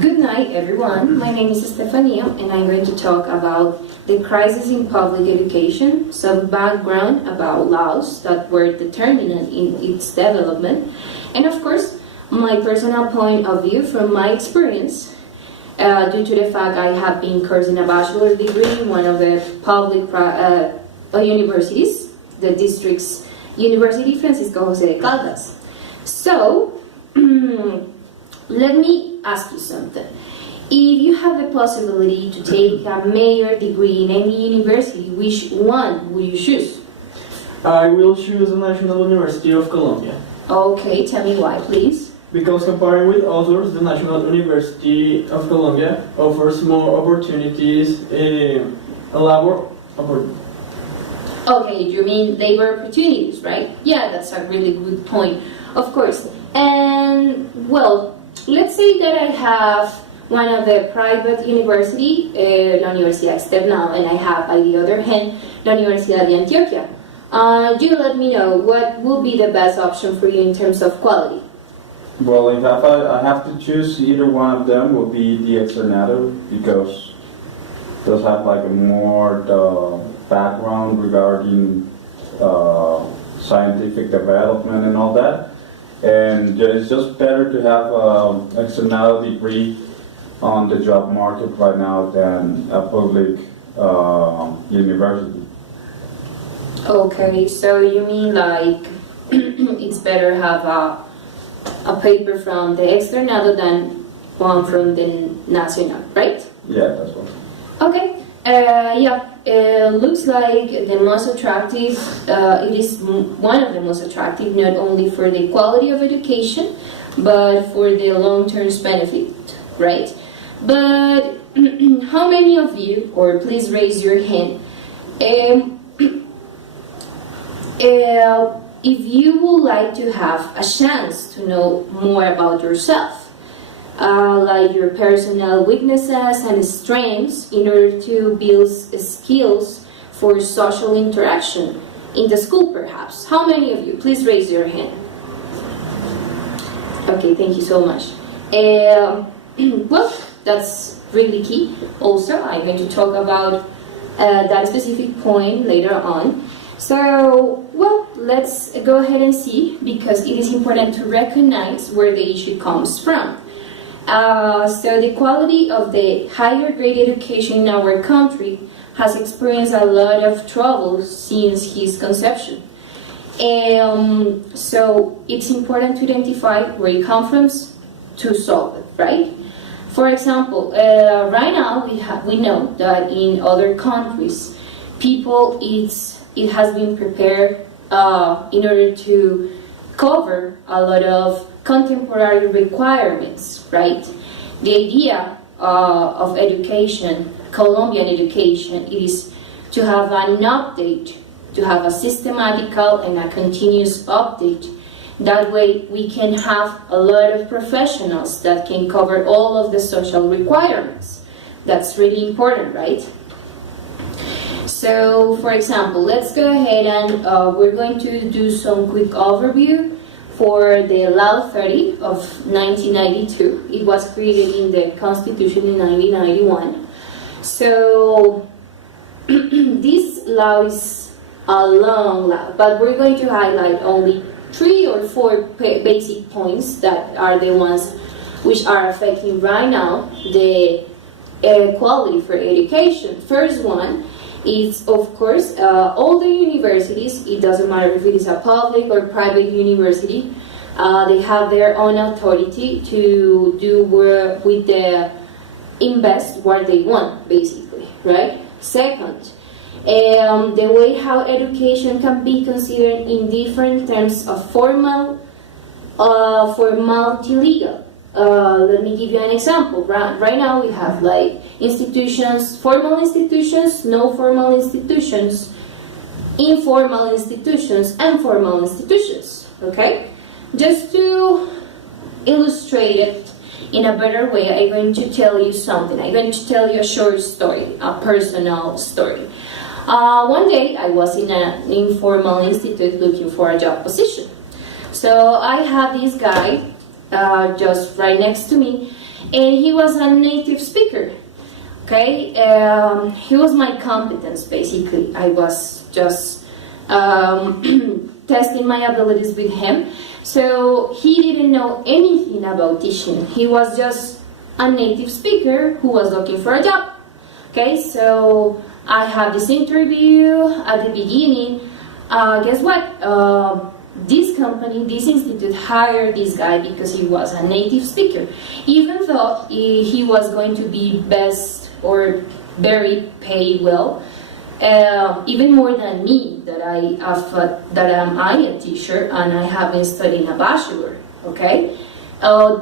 Good night, everyone. My name is Estefania, and I'm going to talk about the crisis in public education, some background about laws that were determinant in its development, and of course, my personal point of view from my experience, due to the fact I have been cursing a bachelor's degree in one of the public universities, the district's University Francisco Jose de Caldas. So, let me ask you something. If you have the possibility to take a major degree in any university, which one would you choose? I will choose the National University of Colombia. Okay, tell me why, please. Because comparing with others, the National University of Colombia offers more opportunities, labor opportunities. Okay, you mean labor opportunities, right? Yeah, that's a really good point, of course. And, well, let's say that I have one of the private university, la Universidad Externa, and I have, by the other hand, la Universidad de Antioquia. Do let me know what will be the best option for you in terms of quality. Well, if I have to choose either one of them, will be the Externado, because those have like a more background regarding scientific development and all that. And it's just better to have an external degree on the job market right now than a public university. Okay, so you mean like it's better have a paper from the externado than one from the nacional, right? Yeah, that's what. Okay, looks like the most attractive, it is one of the most attractive, not only for the quality of education, but for the long-term benefit, right? But how many of you, or please raise your hand, if you would like to have a chance to know more about yourself, like your personal weaknesses and strengths in order to build skills for social interaction in the school perhaps. How many of you? Please raise your hand. Okay, thank you so much. Well, that's really key. Also, I'm going to talk about that specific point later on. So, well, let's go ahead and see, because it is important to recognize where the issue comes from. So the quality of the higher grade education in our country has experienced a lot of trouble since its conception. So it's important to identify where it comes from to solve it, right? For example, right now we know that in other countries, it has been prepared in order to cover a lot of contemporary requirements, right? The idea of education, Colombian education, is to have an update, to have a systematical and a continuous update. That way we can have a lot of professionals that can cover all of the social requirements. That's really important, right? So, for example, let's go ahead and we're going to do some quick overview for the Law 30 of 1992. It was created in the Constitution in 1991. So, this law is a long law, but we're going to highlight only 3 or 4 basic points that are the ones which are affecting right now the quality for education. First one is, of course, all the universities, it doesn't matter if it is a public or private university, they have their own authority to do with the invest what they want, basically, right? Second, the way how education can be considered in different terms of formal, formality, legal. Let me give you an example. Right now we have like institutions, formal institutions, no formal institutions, informal institutions, and formal institutions. Okay? Just to illustrate it in a better way, I'm going to tell you something. I'm going to tell you a short story, a personal story. One day I was in an informal institute looking for a job position. So I had this guy just right next to me, and he was a native speaker. Okay, he was my competence basically. I was just testing my abilities with him. So he didn't know anything about teaching. He was just a native speaker who was looking for a job. Okay, so I had this interview at the beginning. Guess what? This company, this institute hired this guy because he was a native speaker. Even though he was going to be best or very paid well, even more than me, that am I a teacher and I have been studying a bachelor. Okay,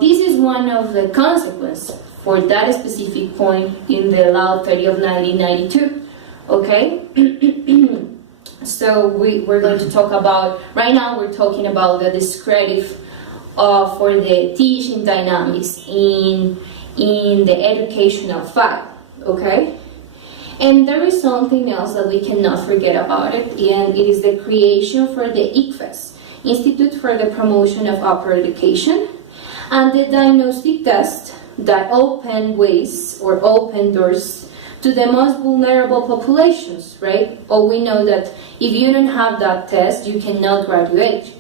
this is one of the consequences for that specific point in the Law 30 of 1992. Okay. So we're going to talk about, right now we're talking about the discredit for the teaching dynamics in the educational file, okay? And there is something else that we cannot forget about it, and it is the creation for the ICFES, Institute for the Promotion of Upper Education, and the diagnostic test that open ways or open doors to the most vulnerable populations, right? Or we know that if you don't have that test, you cannot graduate.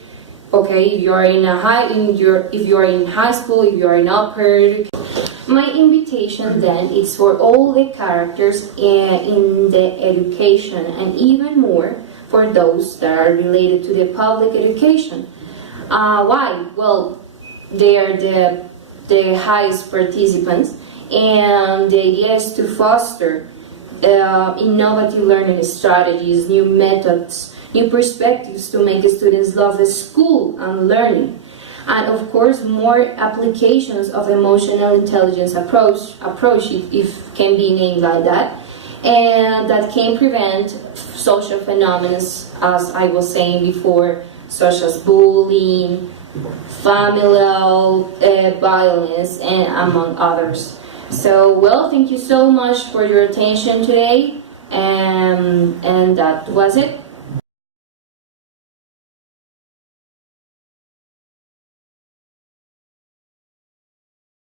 Okay, if you're in if you're in high school, if you're in upper. My invitation then is for all the characters in the education, and even more for those that are related to the public education. Why? Well, they are the highest participants, and the idea is to foster innovative learning strategies, new methods, new perspectives to make students love the school and learning. And of course, more applications of emotional intelligence approach if can be named like that, and that can prevent social phenomena, as I was saying before, such as bullying, familial violence, and among others. So, well, thank you so much for your attention today, and that was it.